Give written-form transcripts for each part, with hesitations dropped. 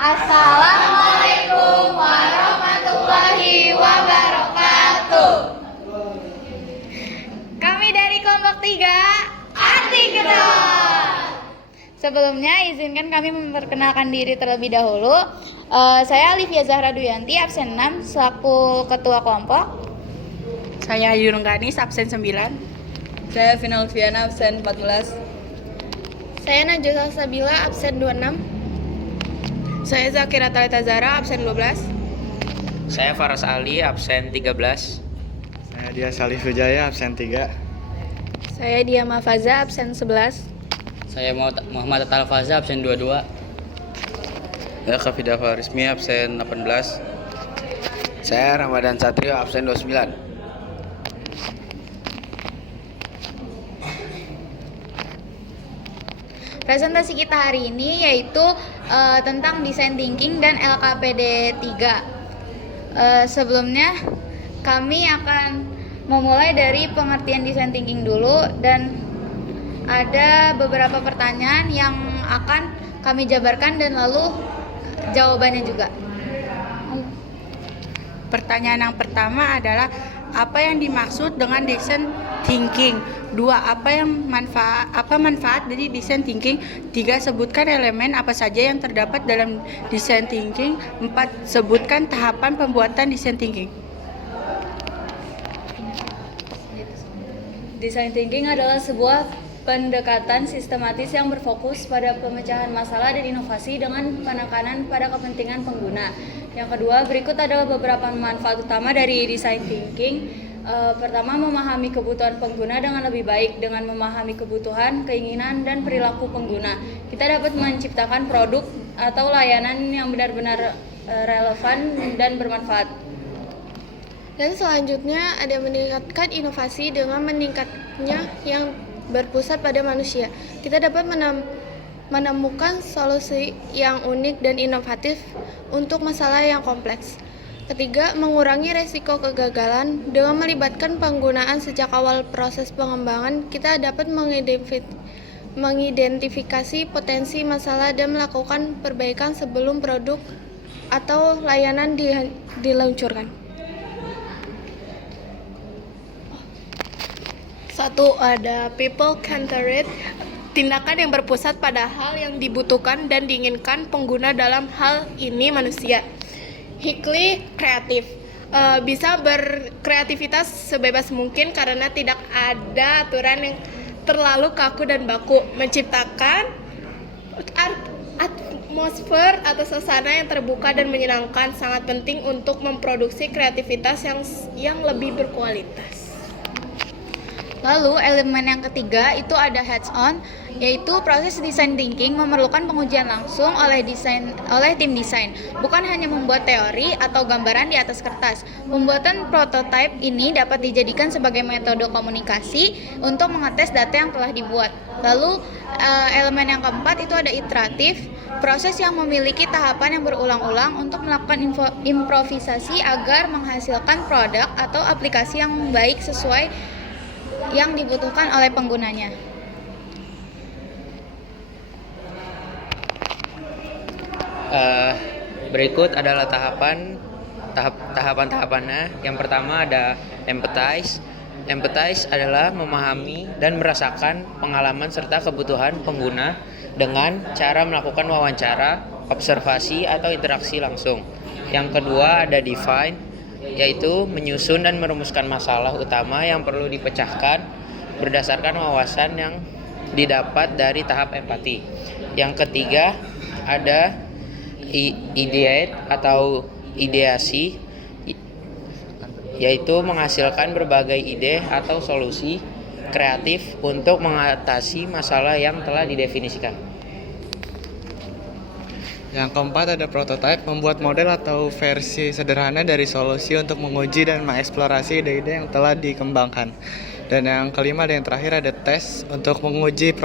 Assalamualaikum warahmatullahi wabarakatuh. Kami dari kelompok 3 Arti Kedot. Sebelumnya izinkan kami memperkenalkan diri terlebih dahulu. Saya Alivia Zahra Duyanti, absen 6 selaku ketua kelompok. Saya Yunung Ganis, absen 9. Saya Vina Alfiana, absen 14. Saya Najwa Sabila, absen 26. Saya Zakira Talita Zara, absen 12. Saya Faras Ali, absen 13. Saya Dia Salih Wijaya, absen 3. Saya Dia Mafaza, absen 11. Saya Muhammad Talfaza, absen 22. Saya Kafidah Farismi, absen 18. Saya Ramadan Satrio, absen 29. Presentasi kita hari ini yaitu tentang design thinking dan LKPD 3. Sebelumnya kami akan memulai dari pengertian design thinking dulu, dan ada beberapa pertanyaan yang akan kami jabarkan dan lalu jawabannya juga. Pertanyaan yang pertama adalah apa yang dimaksud dengan design thinking? 2. Apa manfaat dari design thinking? 3. Sebutkan elemen apa saja yang terdapat dalam design thinking. 4. Sebutkan tahapan pembuatan design thinking. Design thinking adalah sebuah pendekatan sistematis yang berfokus pada pemecahan masalah dan inovasi dengan penekanan pada kepentingan pengguna. Yang kedua, berikut adalah beberapa manfaat utama dari design thinking. Pertama, memahami kebutuhan pengguna dengan lebih baik. Dengan memahami kebutuhan, keinginan, dan perilaku pengguna, kita dapat menciptakan produk atau layanan yang benar-benar relevan dan bermanfaat. Dan selanjutnya ada meningkatkan inovasi dengan meningkatnya yang berpusat pada manusia. Kita dapat menemukan solusi yang unik dan inovatif untuk masalah yang kompleks. Ketiga, mengurangi resiko kegagalan. Dengan melibatkan penggunaan sejak awal proses pengembangan, kita dapat mengidentifikasi potensi masalah dan melakukan perbaikan sebelum produk atau layanan diluncurkan. 1. Ada people-centered, tindakan yang berpusat pada hal yang dibutuhkan dan diinginkan pengguna, dalam hal ini manusia. Highly kreatif, bisa berkreativitas sebebas mungkin karena tidak ada aturan yang terlalu kaku dan baku. Menciptakan atmosfer atau suasana yang terbuka dan menyenangkan sangat penting untuk memproduksi kreativitas yang lebih berkualitas. Lalu elemen yang ketiga itu ada hands-on, yaitu proses design thinking memerlukan pengujian langsung oleh tim desain, bukan hanya membuat teori atau gambaran di atas kertas. Pembuatan prototipe ini dapat dijadikan sebagai metode komunikasi untuk mengetes data yang telah dibuat. Lalu elemen yang keempat itu ada iteratif, proses yang memiliki tahapan yang berulang-ulang untuk melakukan improvisasi agar menghasilkan produk atau aplikasi yang baik sesuai yang dibutuhkan oleh penggunanya. Berikut adalah tahapan-tahapannya. Yang pertama ada empathize. Empathize adalah memahami dan merasakan pengalaman serta kebutuhan pengguna dengan cara melakukan wawancara, observasi, atau interaksi langsung. Yang kedua ada define, yaitu menyusun dan merumuskan masalah utama yang perlu dipecahkan berdasarkan wawasan yang didapat dari tahap empati. Yang ketiga ada ideate atau ideasi, yaitu menghasilkan berbagai ide atau solusi kreatif untuk mengatasi masalah yang telah didefinisikan. Yang keempat ada prototype, membuat model atau versi sederhana dari solusi untuk menguji dan mengeksplorasi ide-ide yang telah dikembangkan. Dan yang kelima dan yang terakhir ada tes, untuk menguji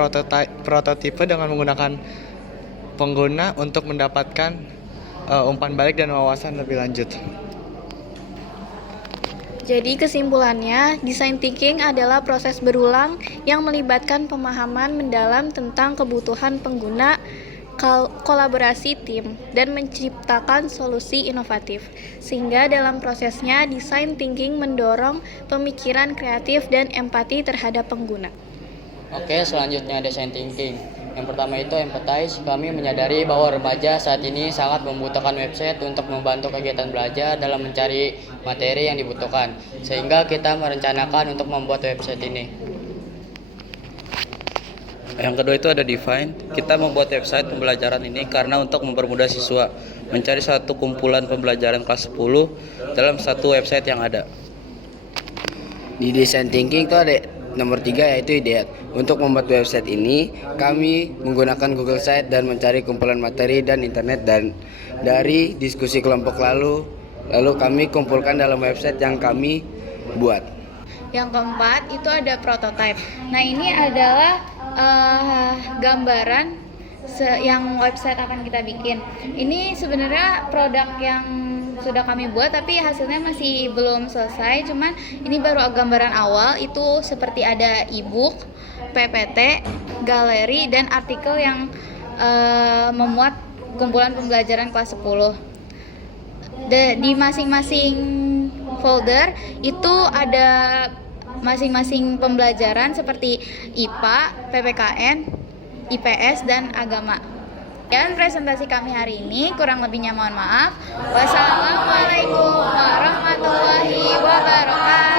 prototipe dengan menggunakan pengguna untuk mendapatkan umpan balik dan wawasan lebih lanjut. Jadi kesimpulannya, design thinking adalah proses berulang yang melibatkan pemahaman mendalam tentang kebutuhan pengguna kolaborasi tim, dan menciptakan solusi inovatif. Sehingga dalam prosesnya, design thinking mendorong pemikiran kreatif dan empati terhadap pengguna. Oke, selanjutnya design thinking. Yang pertama itu empathize. Kami menyadari bahwa remaja saat ini sangat membutuhkan website untuk membantu kegiatan belajar dalam mencari materi yang dibutuhkan. Sehingga kita merencanakan untuk membuat website ini. Yang kedua itu ada define. Kita membuat website pembelajaran ini karena untuk mempermudah siswa mencari satu kumpulan pembelajaran kelas 10 dalam satu website yang ada. Di design thinking itu ada nomor 3 yaitu ideat. Untuk membuat website ini, kami menggunakan Google Site dan mencari kumpulan materi dan internet, dan dari diskusi kelompok lalu kami kumpulkan dalam website yang kami buat. Yang keempat itu ada prototype. Nah, ini adalah gambaran yang website akan kita bikin. Ini sebenarnya produk yang sudah kami buat tapi hasilnya masih belum selesai. Cuman ini baru gambaran awal. Itu seperti ada e-book, PPT, galeri, dan artikel yang memuat kumpulan pembelajaran kelas 10. Di masing-masing folder itu ada masing-masing pembelajaran seperti IPA, PPKN, IPS, dan agama. Dan presentasi kami hari ini, kurang lebihnya mohon maaf. Wassalamualaikum warahmatullahi wabarakatuh.